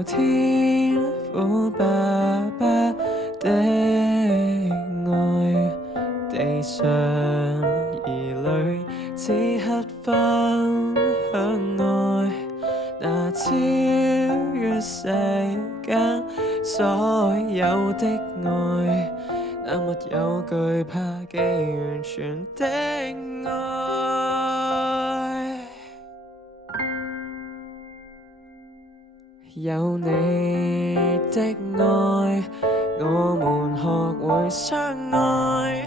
有天父爸爸的愛，地上兒女此刻分享愛，那超越世間所有的愛，那沒有懼怕既完全的愛。有你的愛，我們學會相愛；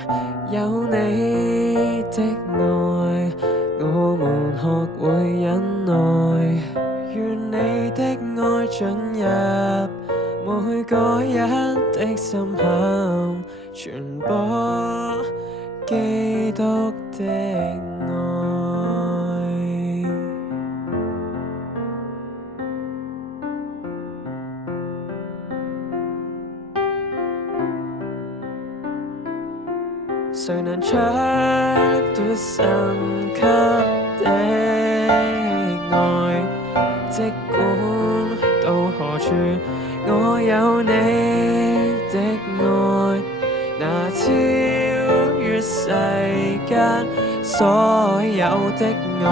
有你的愛，我們學會忍耐。願你的愛進入每個人的心坎，傳播基督的愛。誰能搶奪神給的愛？即管到何處，我有你的愛，那超越世間所有的愛，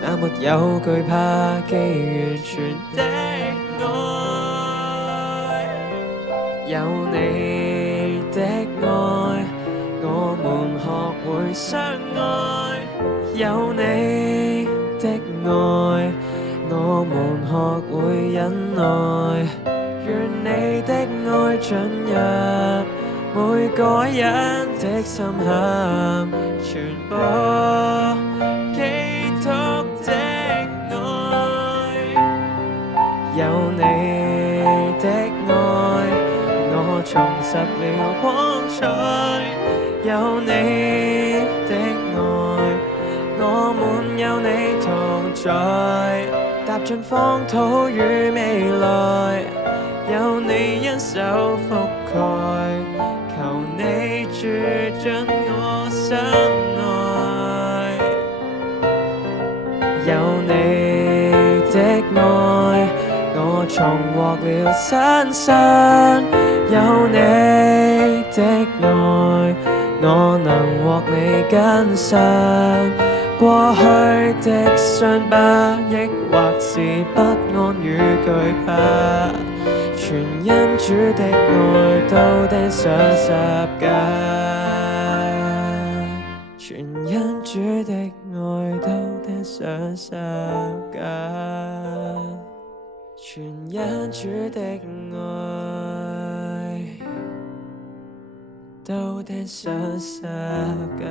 那沒有懼怕既完全的愛。有你的愛，我們學會相愛；有你的愛，我們學會忍耐。願你的愛進入每個人的心坎，傳播基督的愛。有你的愛，我重拾了光彩。有你的愛，我們有你同在，踏進荒土與未來，有你恩手覆蓋，求你住進我心內。有你的愛，我重獲了新生；有你的愛，我能獲你跟上。過去的傷疤，抑或是不安與懼怕，全因主的愛都釘上十架，全因主的愛都釘上十架，全因主的愛都釘上十架。